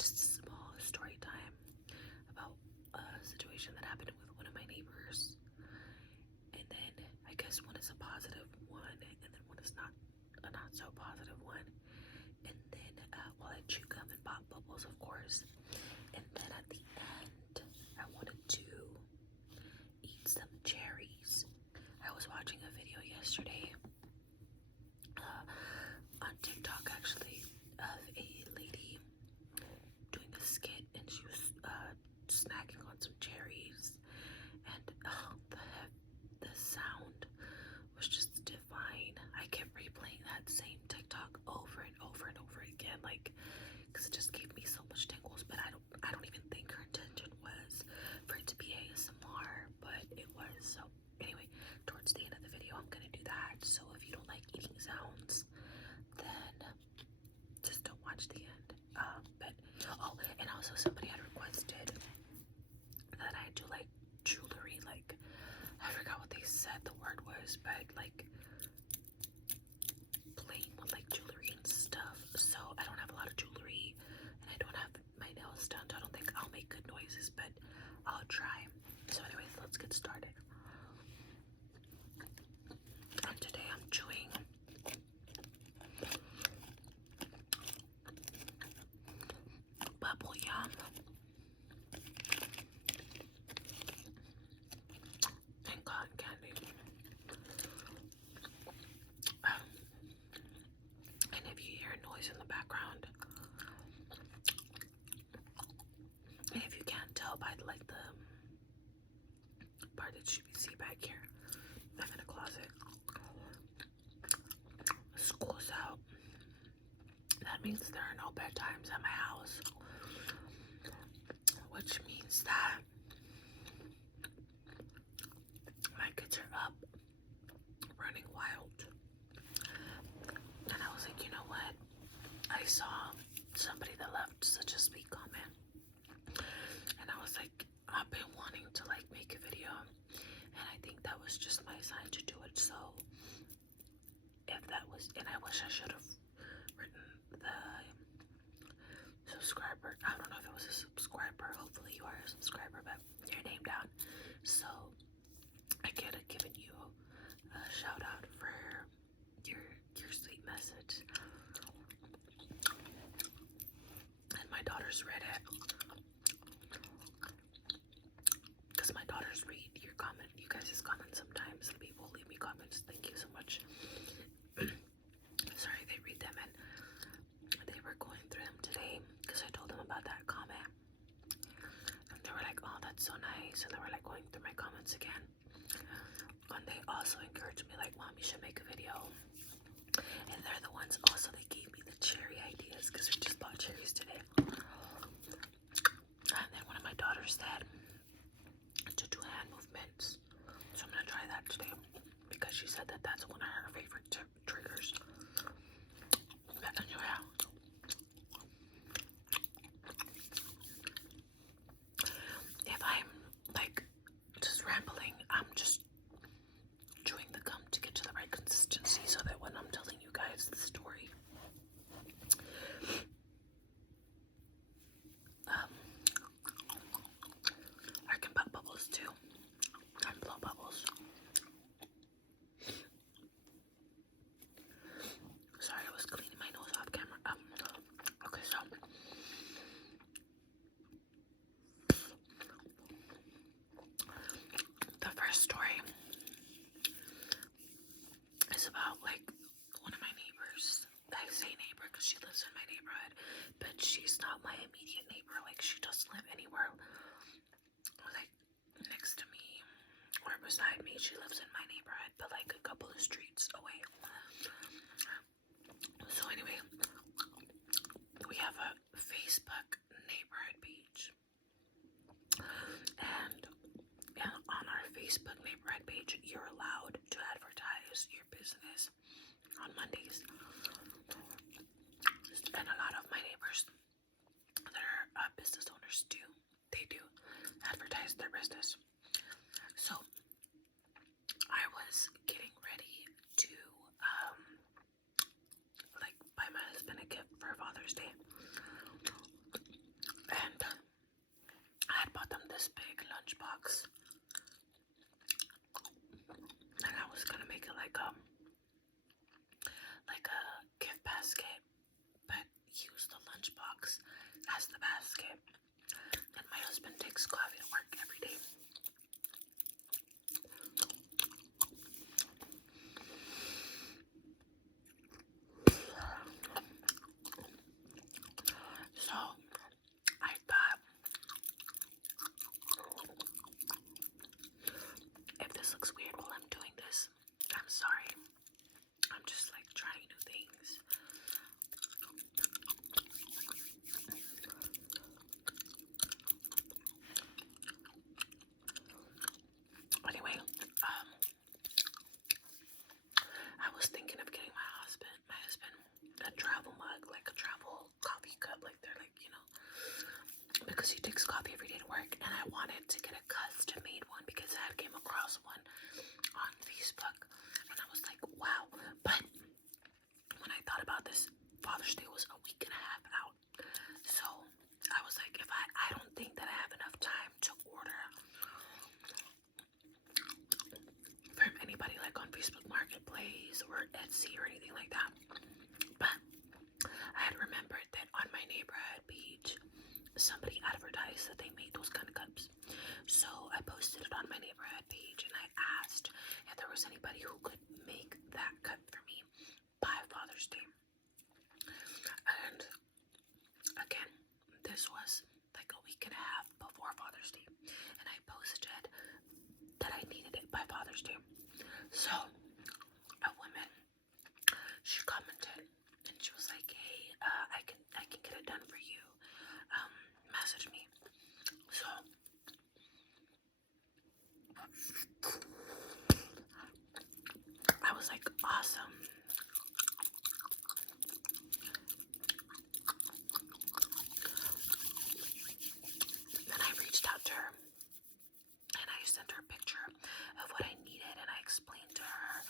just a small story time about a situation that happened with one of my neighbors. And then I guess one is a positive one, and then one is not a not so positive one. And then while I chew gum and pop bubbles, of course. And then at the end, I wanted to eat some cherries. I was watching a video yesterday on TikTok, actually, of a lady doing a skit, and she was snacking on some cherries, and the sound was just divine. I kept replaying that same TikTok over and over and over again, like, because it just gave me so much tingles. But I don't even think her intention was for it to be ASMR, but it was. So anyway, towards the end of the video, I'm gonna do that. So if you don't like eating sounds, then just don't watch the end. But oh, and also somebody had requested that I do like jewelry, like I forgot what they said the word was, but like playing with like jewelry and stuff. So I don't have a lot of jewelry, and I don't have my nails done, so I don't think I'll make good noises, but I'll try. So anyways, let's get started. And today I'm chewing Bubble Yum and cotton candy. And if you hear a noise in the background, and if you can't tell by like the part that you can see back here, I'm in a closet. School's out. That means there are no bedtimes at my house, which means that my kids are up running wild. And I was like, you know what? I saw somebody that left such a sweet comment, and I was like, I've been wanting to like make a video, and I think that was just my sign to do it. So if that was, and I wish I should have written the subscriber, I don't know if it was a subscriber, hopefully you are a subscriber, but your name down, so I could have given you a shout out for your sweet message. And my daughters read it, because my daughters read your comment, you guys' comments sometimes. People leave me comments, thank you so much. Sorry, they read them, and they were going through them today because I told them about that comment, and they were like, oh, that's so nice. And they were like going through my comments again, and they also encouraged me like, Mom, you should make a video. And they're the ones also that gave me the cherry ideas, because we just bought cherries today. And then one of my daughters said to do hand movements, so I'm gonna try that today, because she said that that's one of her favorite triggers. But anyway, if I'm like just rambling, I'm just chewing the gum to get to the right consistency, so that when I'm telling you guys the story, I can pop bubbles too and blow bubbles. Sorry, I was cleaning my nose off camera. Okay, so the first story is about like one of my neighbors. I say neighbor because she lives in my neighborhood, but she's not my immediate neighbor. Like, she doesn't live anywhere like next to me or beside me. She lives in my neighborhood, but like a couple of streets away. So anyway, we have a Facebook neighborhood page, and on our Facebook neighborhood page, you're allowed to advertise your business on Mondays. And a lot of my neighbors that are business owners do advertise their business. So I was getting ready to like buy my as the basket. And my husband takes coffee to work every day. So I thought, if this looks weird while I'm doing this, I'm sorry. I'm just like trying new things. Anyway, I was thinking of getting my husband a travel mug, like a travel coffee cup, like they're like, because he takes coffee every day to work, and I wanted to get a custom made one because I had came across one on Facebook, and I was like, wow. But when I thought about this, Father's Day was a week and a half out, so I was like, if I don't think that I have enough time to order from anybody like on Facebook Marketplace or Etsy or anything like that. But I had remembered that on my neighborhood page, somebody advertised that they made those kind of cups. So I posted it on my neighborhood page and I asked if there was anybody who could make that cup for me by Father's Day. And again, this was like a week and a half before Father's Day, and I posted that I needed it by Father's Day. So a woman, she commented and she was like, hey, I can get it done for you. Message me. So I was like, awesome. Then I reached out to her and I sent her a picture of what I needed, and I explained to her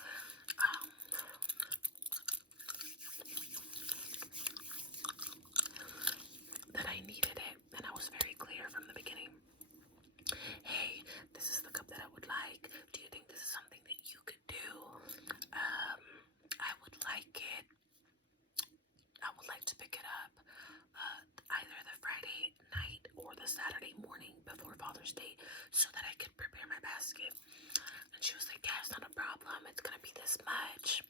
that I needed it, and I was very clear from the beginning. Hey, this is the cup that I would like. Do you think this is something that you could do? I would like it. I would like to pick it up either the Friday night or the Saturday morning before Father's Day so that I could prepare my basket. And she was like, yeah, it's not a problem. It's going to be this much.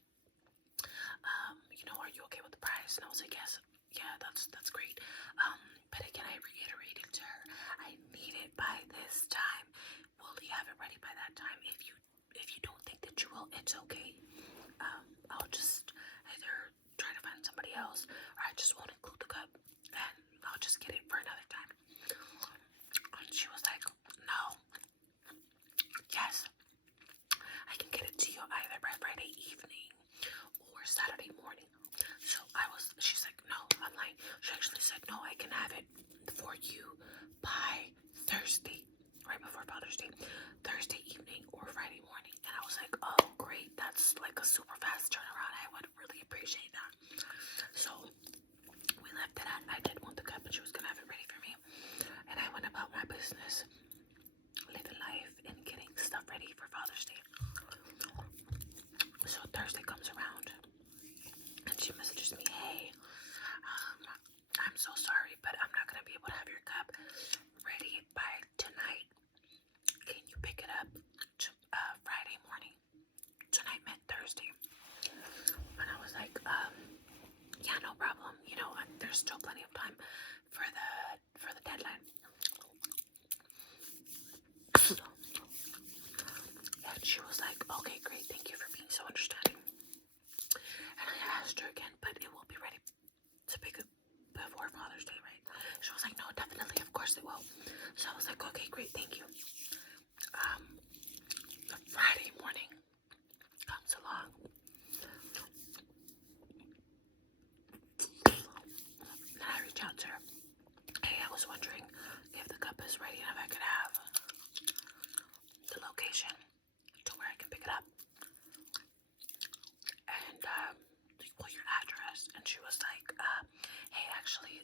Are you okay with the price? And I was like, yes. Yeah, that's great. But again, I reiterated to her, I need it by this time. Will you have it ready by that time? If you don't think that you will, it's okay. I'll just either try to find somebody else, or I just won't include the cup, and I'll just get it for another time. And she was like, no, yes, I can get it to you either by Friday evening or Saturday morning. So she's like, no, I'm lying. She actually said, no, I can have it for you by Thursday, right before Father's Day, Thursday evening or Friday morning. And I was like, oh, great. That's like a super fast turnaround. I would really appreciate that. So we left it at, I did want the cup, and she was going to have it ready for me. And I went about my business, living life and getting stuff ready for Father's Day. So Thursday comes around, and she messages me, hey, I'm so sorry, but I'm not going to be able to have your cup ready by tonight. Can you pick it up Friday morning? Tonight meant Thursday. And I was like, yeah, no problem. There's still plenty of time for the deadline. And she was like, okay, great. Thank you for being so understanding. And I asked her again, but it will be ready to pick up before Father's Day, right? She was like, no, definitely, of course it will. So I was like, okay, great, thank you. The Friday morning comes along. And I reach out to her. Hey, I was wondering if the cup is ready and if I could have the location to where I can pick it up. And your address. And she was like, hey, actually,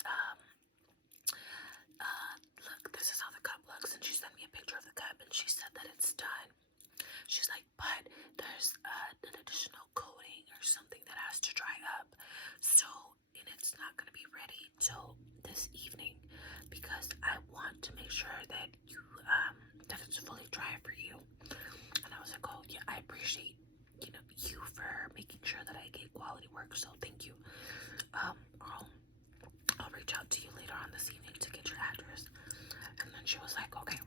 look, this is how the cup looks. And she sent me a picture of the cup, and she said that it's done. She's like, but there's an additional coating or something that has to dry up. So, and it's not going to be ready till this evening. because I want to make sure that you that it's fully dry for you. And I was like, oh yeah, I appreciate you for making sure that I get quality work, so thank you. I'll reach out to you later on this evening to get your address. And then she was like, okay.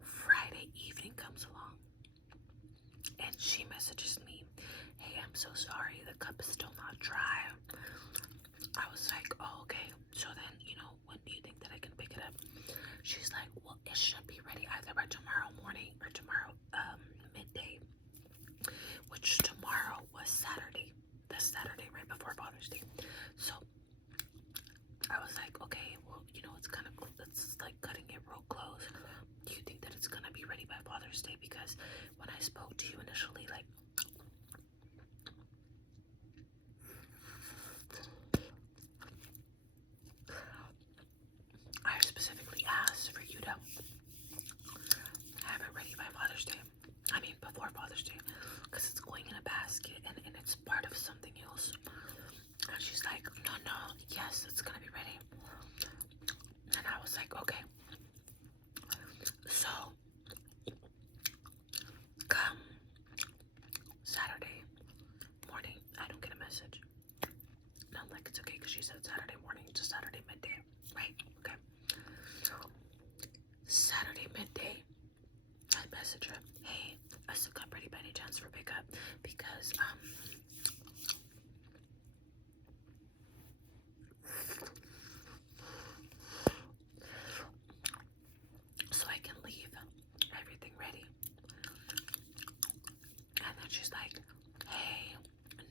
Friday evening comes along and she messages me, hey, I'm so sorry, the cup is still not dry. I was like, oh, okay. So then, when do you think that I can pick it up? She's like, well, it should be ready either by tomorrow morning or tomorrow midday, which tomorrow was Saturday. This Saturday, right before Father's Day. So I was like, okay, well, it's kind of, it's like cutting it real close. Do you think that it's gonna be ready by Father's Day? Because when I spoke to you initially, like, I specifically asked for you to have it ready by Father's Day. I mean, before Father's Day, because it's going in a basket and it's part of something else. And she's like, no, yes, it's gonna be ready. And I was like, okay. So, come Saturday morning, I don't get a message. And I'm like, it's okay, because she said Saturday morning to Saturday midday, right? Okay. Saturday midday, I message her, hey, I still got ready by any chance for pickup, because so I can leave everything ready. And then she's like, hey,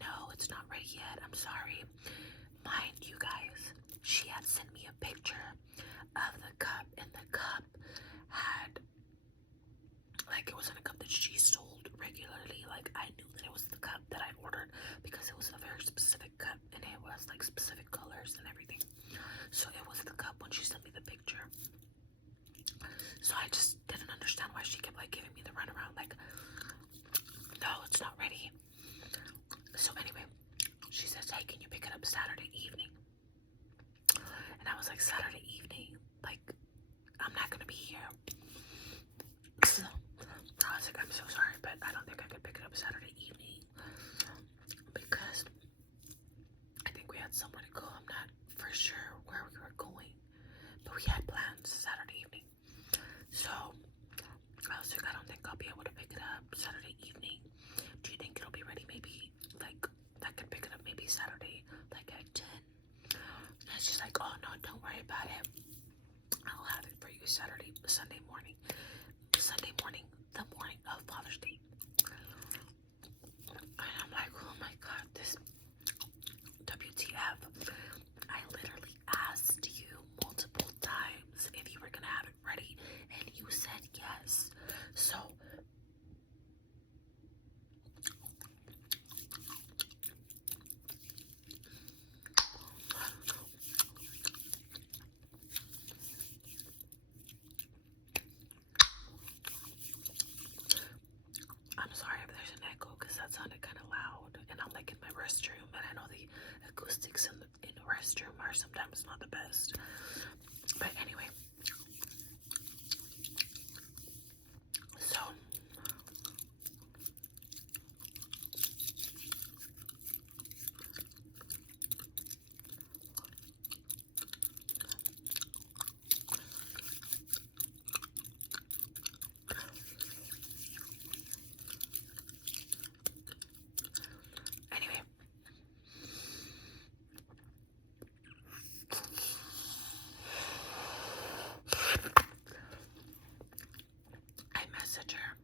no, it's not ready yet, I'm sorry. Mind you guys, she had sent me a picture of the cup, and the cup had, like, it wasn't a cup that she sold regularly. Like, I knew that it was the cup that I ordered because it was a very specific cup and it was like specific colors and everything. So it was the cup when she sent me the picture. So I just didn't understand why she kept like giving me the runaround, like, no, it's not ready. So anyway, she says, hey, can you pick it up Saturday evening? And I was like, Saturday evening? Like, I'm not gonna be here. So I was like, I'm so sorry, but I don't think I could pick it up Saturday evening because I think we had somewhere to go. I'm not for sure where we were going, but we had plans Saturday evening. So I was like, I don't think I'll be able to pick it up Saturday evening. Do you think it'll be ready maybe, like, I could pick it up maybe Saturday, like at 10? And she's like, oh no, don't worry about it. I'll have it for you Sunday morning, the morning of Father's Day. And I'm like, oh my god, this WTF. I literally asked you multiple times if you were gonna have it ready, and you said yes. So I'm sorry if there's an echo because that sounded kind of loud, and I'm like in my restroom, and I know the acoustics in the restroom are sometimes not the best. But anyway, so anyway, I message her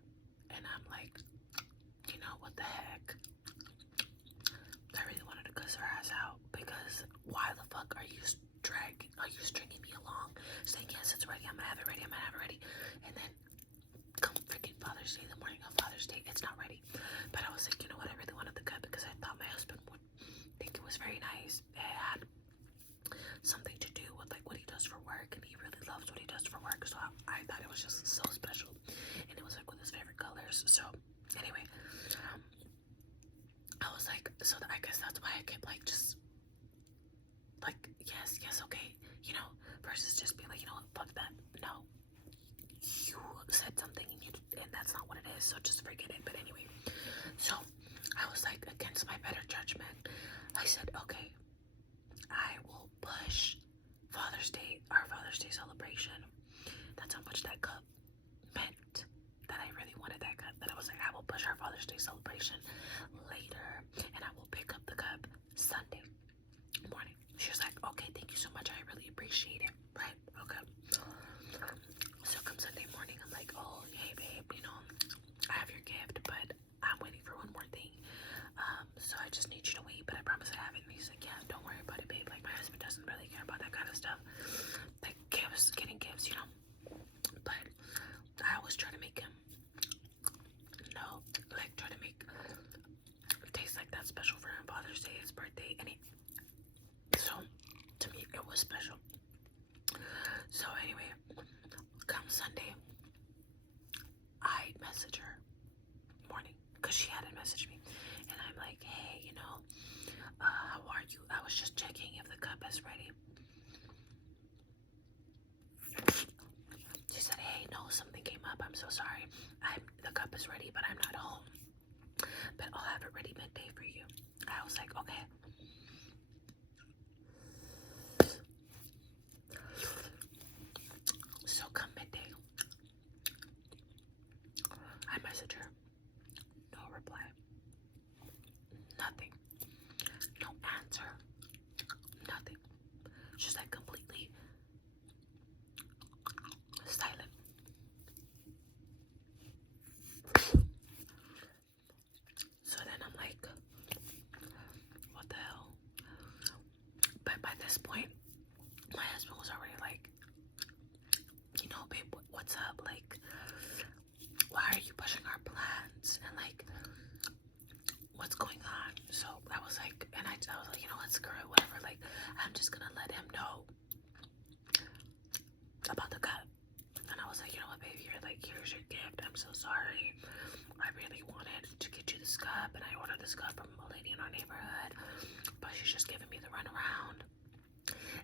and I'm like, what the heck? I really wanted to cuss her ass out because why the fuck are you stringing me along saying yes, it's ready, I'm gonna have it ready, and then come freaking Father's Day, the morning of Father's Day, it's not ready. But I was like, you know what, I really wanted the cut because I thought my husband would think it was very nice. It had something to do with like what he does for work, and he really loves what he does for work, so I thought it was just so special, and it was like with his favorite colors. So anyway, I was like, So I guess that's why I kept like just like yes, okay, you know, versus just being like, you know what, fuck that. No, you said something and that's not what it is, so just forget it. But anyway, so I was like, against my better judgment, I said, okay, I will push our Father's Day celebration. That's how much that cup meant, that I really wanted that cup, that I was like, I will push our Father's Day celebration later, and I will pick up the cup Sunday morning. She was like, okay, thank you so much, I really appreciate it. Right, okay. So come Sunday morning, I'm like, oh, hey babe, you know, I have your gift, but I'm waiting for one more thing. So I just need you to wait, but I promise I have it. And he's like, yeah, don't worry about it, babe. Like, my husband doesn't really care about that kind of stuff. Like, gifts, getting gifts, you know. But I always try to make him, try to make it taste like that special for him. Father's Day, his birthday, so to me, it was special. So anyway, come Sunday, I message her morning, because she hadn't messaged me, and I'm like, hey, you know, how are you? I was just checking if the cup is ready. She said, hey, no, something came up, I'm so sorry. The cup is ready, but I'm not home, but I'll have it ready midday for you. I was like, okay. So come midday, I message her, no reply, nothing, no answer, nothing. She's like completely silent. So then I'm like, what the hell? But by this point, my husband was already like, you know, babe, what's up? Like, why are you pushing our plans? And like, what's going on? So I was like, and I was like, you know what, screw it, whatever. Like, I'm just gonna let him know about the cup. And I was like, you know what, baby, you're like, here's your gift. I'm so sorry. I really wanted to get you this cup, and I ordered this cup from a lady in our neighborhood, but she's just giving me the runaround.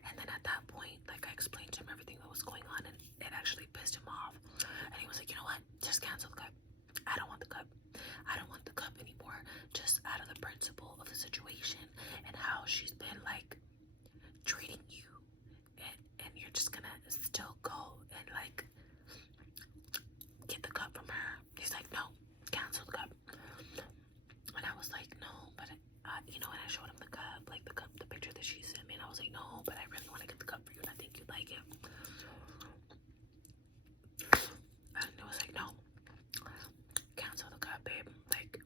And then at that point, like, I explained to him everything that was going on, and it actually pissed him off. And he was like, you know what, just cancel the cup. I don't want the cup. I don't want the cup anymore, just out of the principle of the situation and how she's been like treating you, and you're just gonna still go and like get the cup from her. He's like, no, cancel the cup. And I was like, no, but you know, and I showed him the cup, like the cup, the picture that she sent me, and I was like, no, but I really want to get the cup for you, and I think you'd like it. And it was like, no, cancel the cup, babe. Like,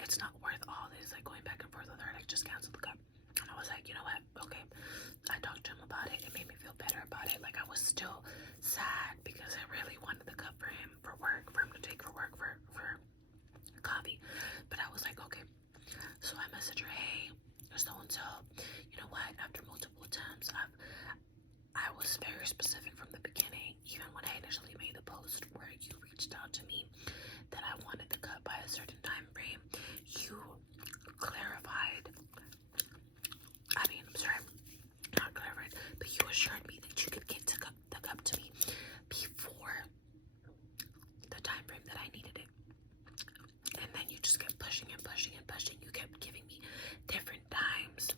it's not worth all this, like, going back and forth with her. Like, just cancel the cup. And I was like, you know what? Okay. I talked to him about it. It made me feel better about it. Like, I was still sad because I really wanted the cup for him, for work, for him to take for work, for coffee. But I was like, okay. So I messaged her, hey, so and so. You know what? After multiple attempts, I was very specific from the beginning, even when I initially made the post where you reached out to me that I wanted the cup by a certain time frame. You clarified, I'm sorry, not clarified, but you assured me that you could get the cup to me before the time frame that I needed it. And then you just kept pushing and pushing and pushing. You kept giving me different times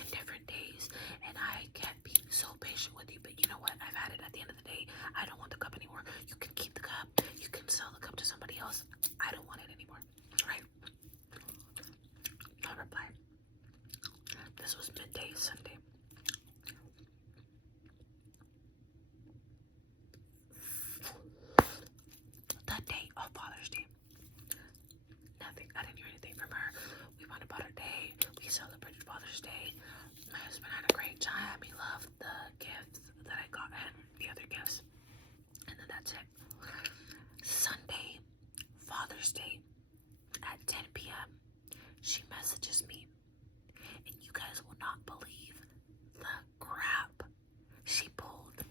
and different days, and I kept being so patient with you. But you know what? I've had it. At the end of the day, I don't want the cup anymore. You can keep the cup. You can sell the cup to somebody else. I don't want it anymore. Right? No reply. This was midday Sunday. The day of Father's Day. Nothing. I didn't hear anything from her. We went about our day. We celebrated Father's Day. My husband had a great time. He loved the gifts that I got him, the other gifts. And then that's it. Sunday, Father's Day, at 10 p.m., she messages me. And you guys will not believe the crap she pulled.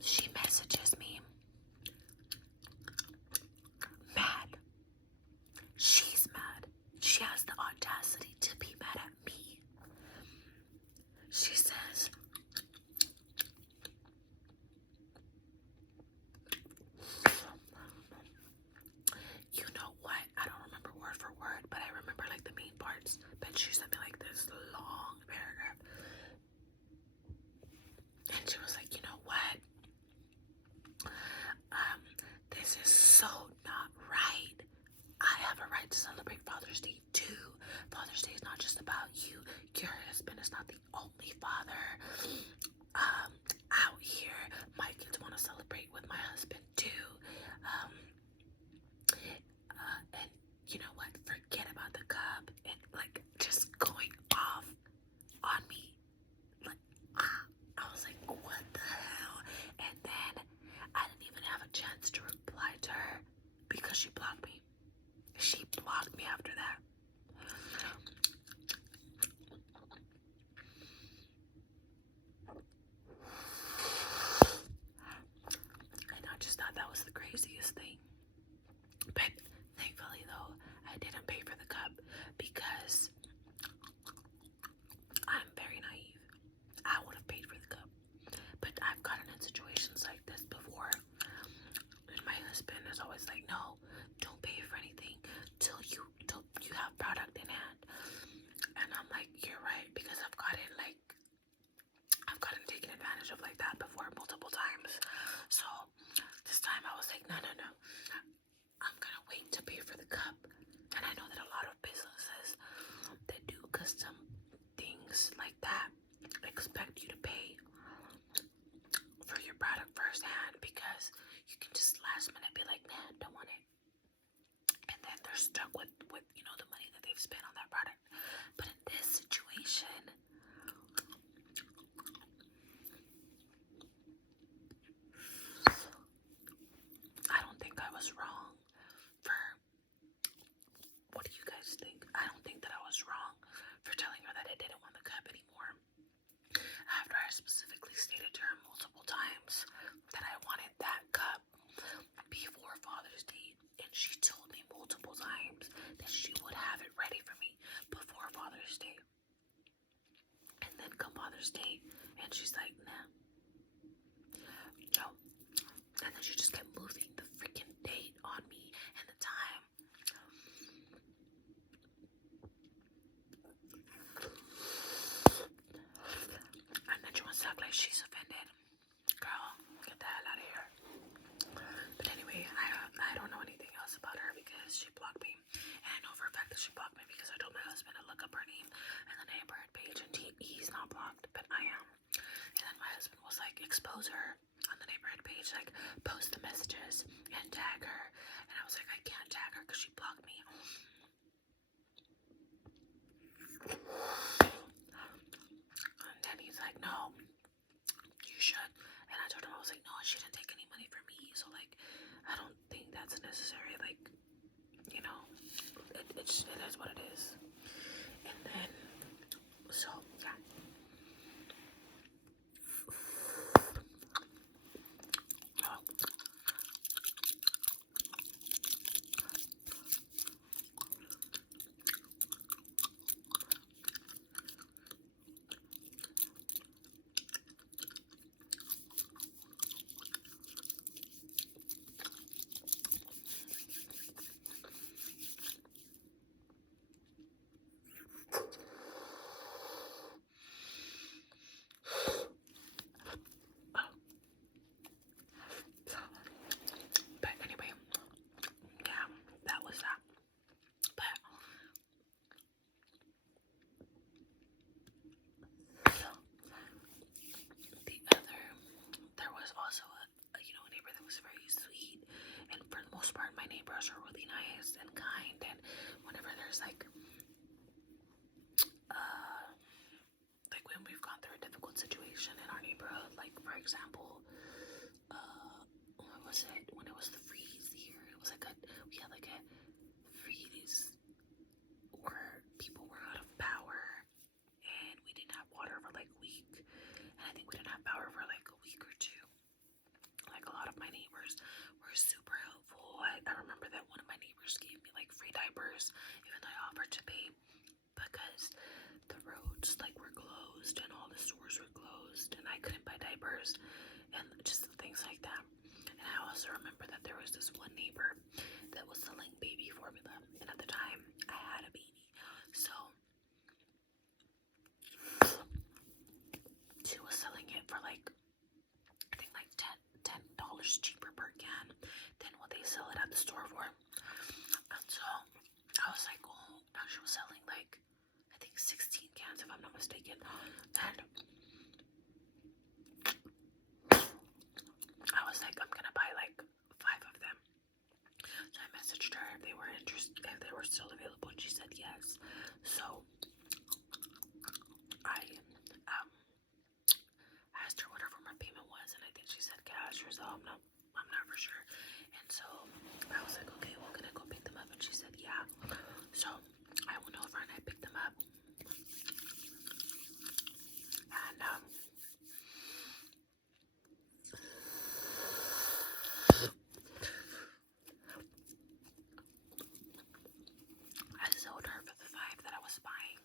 She messages me, mad Father's Day too. Father's Day is not just about you. Your husband is not the only father out here. My kids want to celebrate with my husband too. And you know what? Forget about the cup and like just going off on me. Like, I was like, what the hell? And then I didn't even have a chance to reply to her because she blocked me. She blocked me after that. And I just thought that was the craziest thing. But thankfully though, I didn't pay for the cup because I'm very naive. I would have paid for the cup. But I've gotten in situations like this before. And my husband is always like, no, don't pay for anything till you have product in hand. And I'm like, you're right, because I've gotten taken advantage of like that before multiple times. So this time I was like, no, I'm gonna wait to pay for the cup. And I know that a lot of businesses that do custom things like that expect you to pay for your product firsthand, because you can just last minute be like, nah, don't want it. And then they're stuck with the money that they've spent on that product. But in this situation, I don't think I was wrong for, what do you guys think? I don't think that I was wrong for telling her that I didn't want the cup anymore. After I specifically stated to her multiple times that I wanted that cup before Father's Day, and she told me multiple times that she would have it ready for me before Father's Day. And then come Father's Day, and she's like, nah, no. And then she just kept moving the freaking date on me and the time. And then she wants to act like she's offended. Girl, get the hell out of here. But anyway, I don't know anything else about her because she blocked me. And I know for a fact that she blocked me because I told my husband to look up her name and the neighborhood page, and he's not blocked, but I am. And then my husband was like, expose her on the neighborhood page, like post the messages and tag her. And I was like, I can't tag her because she blocked me. And then he's like, no, you should. And I told him, I was like, no, she didn't take any money from me, so like I don't think that's necessary. Like, it is what it is. And then so yeah. Oh. But anyway, yeah, that was that. But there was also a neighbor that was very sweet, and for the most part, my neighbors are really nice and kind. And whenever there's like when we've gone through a difficult situation in our neighborhood, like for example, what was it? When it was the freeze here, it was we had like a freeze where people were out of power, and we didn't have water for like a week, and I think we didn't have power for like a week or two. Like a lot of my neighbors were super helpful. I remember that one of my neighbors gave me like free diapers, even though I offered to pay, because the roads were closed and all the stores were closed, and I couldn't buy diapers and just things like that. And I also remember that there was this one neighbor that was selling baby formula, and at the time I had a baby, so she was selling it for like I think like $10 cheaper per can than what they sell it at the store for. And so I was like, oh, mistaken. And I was like, I'm gonna buy like 5 of them. So I messaged her if they were interested, if they were still available, and she said yes. So I asked her what her form of payment was, and I think she said cash or so. I'm not for sure. And so I was like, okay, well, can I go pick them up? And she said yeah. So I went over and I picked them up. And I sold her for the 5 that I was buying,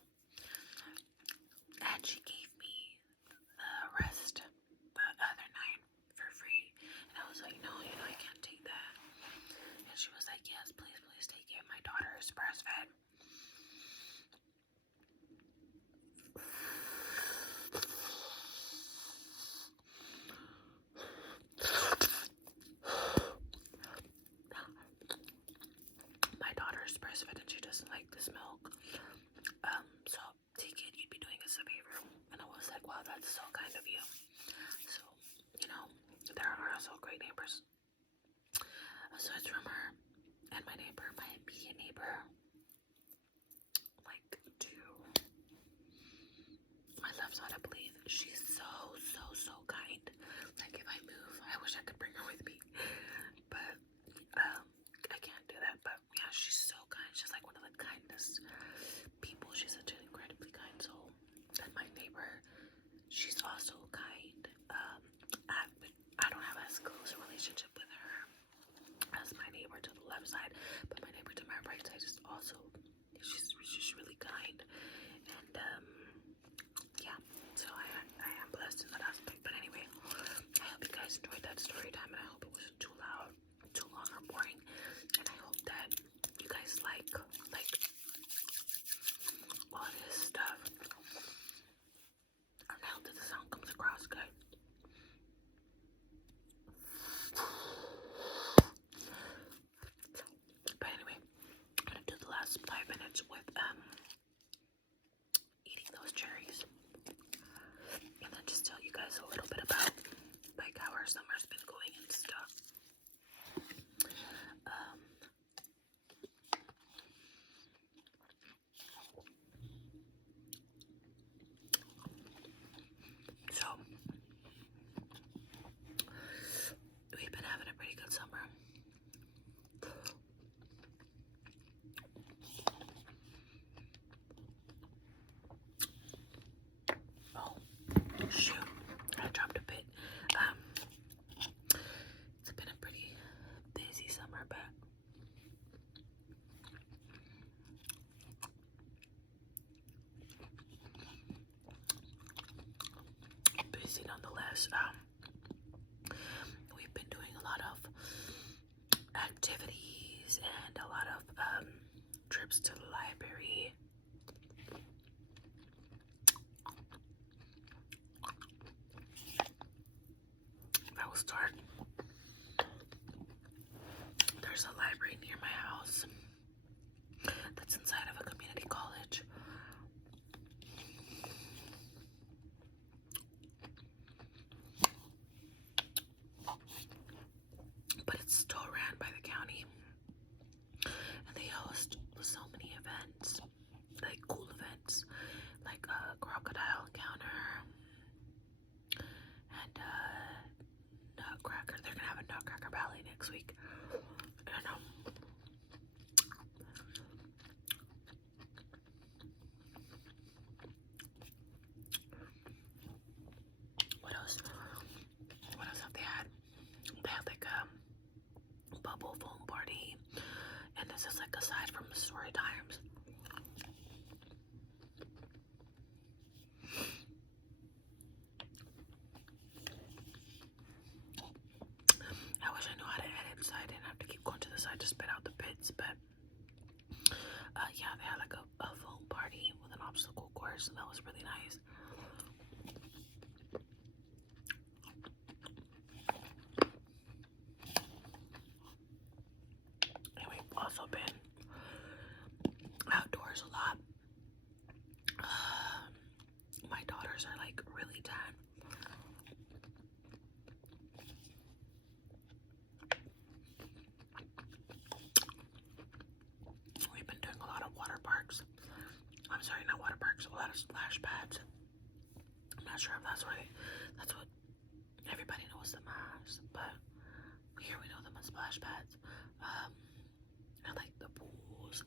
and she gave me the rest, the other 9, for free. And I was like, no, I can't take that. And she was like, yes, please take it. My daughter is breastfed. My daughter is breastfed and she doesn't like this milk. So take it, you'd be doing us a favor. And I was like, wow, that's so kind of you. So, there are also great neighbors. So it's from her and my neighbor, my immediate neighbor, like to my left side, I believe. She's so kind. Like if I move, I wish I could bring her with me, but I can't do that. But yeah, she's so kind. She's like one of the kindest people. She's such an incredibly kind soul. And my neighbor, she's also kind. I don't have as close a relationship with her as my neighbor to the left side, but my neighbor to my right side is also, she's really kind. And yeah, so I am blessed in that aspect. But anyway, I hope you guys enjoyed that story time, and I hope it wasn't too loud, too long, or boring. And I hope that you guys like all this stuff. And I hope that the sound comes across good. But anyway, I'm gonna do the last 5 minutes with eating those cherries, and then just tell you guys a little bit about like how our summer's been going and stuff. So we've been having a pretty good summer. Oh shoot, I dropped a bit. It's been a pretty busy summer, but busy nonetheless. We've been doing a lot of activities and a lot of trips to the library. I will start. There's a library near my house that's inside of a community college. But it's still ran by the county. And they host so many events, like cool events, like a crocodile encounter and Nutcracker. They're gonna have a Nutcracker ballet next week. And what else? What else have they had? They had like a bubble foam party, and this is like aside from the story times. I wish I knew how to edit so I didn't have to keep going to the side to spit out the bits, but yeah, they had like a foam party with an obstacle course, and that was really nice. And we've also been outdoors a lot. I'm sorry, not water parks, a lot of splash pads. I'm not sure if that's right. That's what everybody knows them as, but here we know them as splash pads. I like the pools.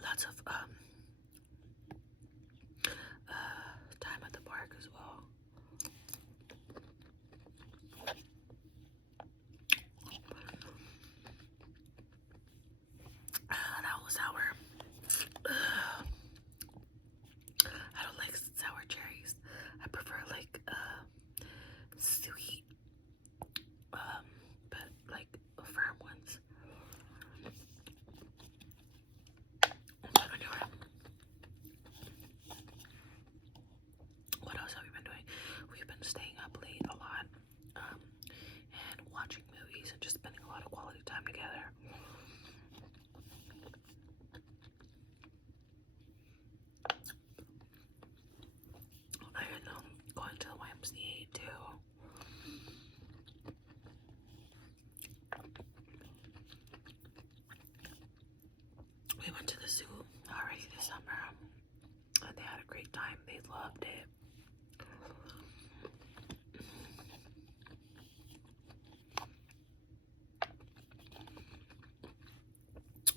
Lots of time at the park as well. That was sour. I don't like sour cherries. I prefer like sweet, but like firm ones. But anyway, what else have we been doing? We've been staying up late a lot, and watching movies and just spending a lot of quality time together. And going to the YMCA too. We went to the zoo already this summer, and they had a great time. They loved it.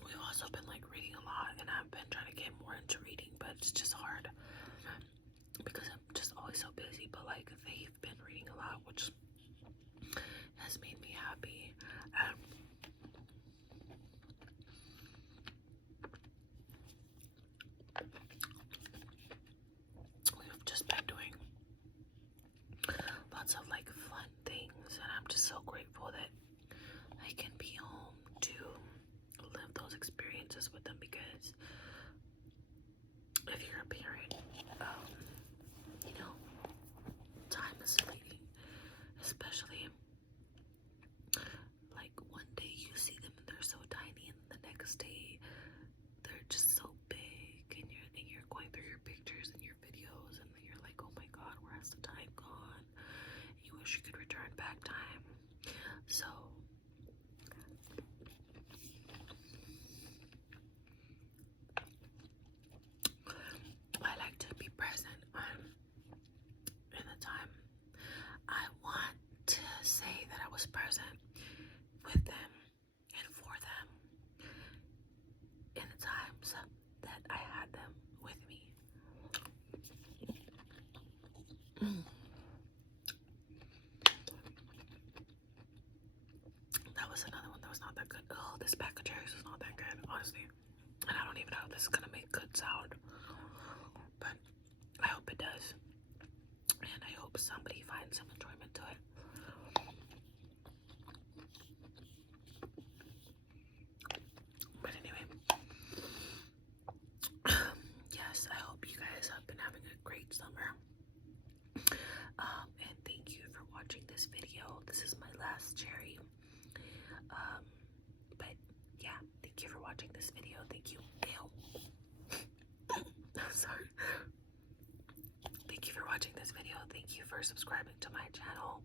We've also been like reading a lot, and I've been trying to get more into reading, but it's just hard because I'm just always so busy. But like they've been reading a lot, which has made me happy. We've just been doing lots of like fun things, and I'm just so grateful that I can be home to live those experiences with them, because if you're a parent, you know, time is fleeting, especially like one day you see them and they're so tiny, and the next day they're just so big, and you're going through your pictures and your videos, and you're like, oh my god, where has the time gone? And you wish you could return back time. So I like to be present in the time. I want to say that I was present with them and for them in the times that I had them with me. That was another one that was not that good. Oh, this pack of cherries is not that good, honestly. And I don't even know if this is gonna make good sound, but I hope it does. And I hope somebody finds some enjoyment to it. But anyway, yes, I hope you guys have been having a great summer. And thank you for watching this video. This is my last cherry. But yeah, thank you for watching this video. Thank you. Sorry. Thank you for watching this video. Thank you for subscribing to my channel.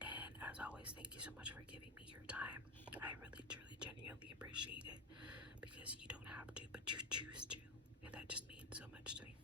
And as always, thank you so much for giving me your time. I really, truly, genuinely appreciate it, because you don't have to, but you choose to. And that just means so much to me.